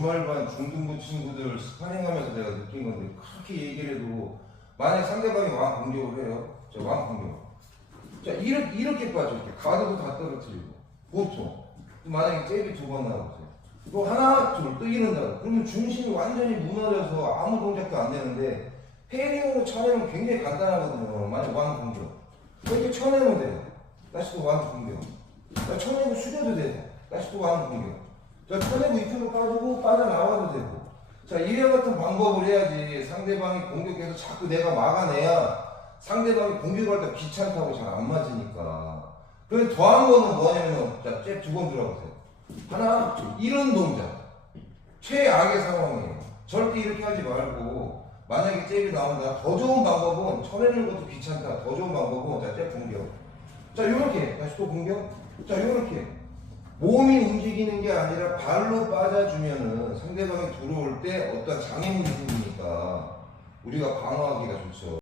주말반 중등부 친구들 스파링하면서 내가 느낀 건데 그렇게 얘기를 해도 만약 상대방이 왕 공격을 해요. 저왕 공격. 자 이렇게 이렇게 빠져 이렇게 가드도 다 떨어뜨리고 보통 만약에 잽이 두 번 나오세요. 또 하나 둘또 이런다. 그러면 중심이 완전히 무너져서 아무 동작도 안 되는데 페링으로 쳐내면 굉장히 간단하거든요. 만약 왕 공격. 이렇게 쳐내면 돼요. 다시 또 왕 공격. 자, 쳐내고 숙여도 돼요. 다시 또 왕 공격. 자, 쳐내고 이쪽으로 빠지고 빠져나와도 되고. 자, 이와 같은 방법을 해야지 상대방이 공격해서 자꾸 내가 막아내야 상대방이 공격할 때 귀찮다고 잘 안 맞으니까. 그래서 더한 거는 뭐냐면, 자, 잽 두 번 들어가세요. 하나, 둘, 이런 동작. 최악의 상황이에요. 절대 이렇게 하지 말고, 만약에 잽이 나온다. 더 좋은 방법은 쳐내는 것도 귀찮다. 더 좋은 방법은, 자, 잽 공격. 자, 요렇게. 다시 또 공격. 자, 요렇게. 몸이 움직이는 게 아니라 발로 빠져주면은 상대방이 들어올 때 어떤 장애물이 생기니까 우리가 방어하기가 좋죠.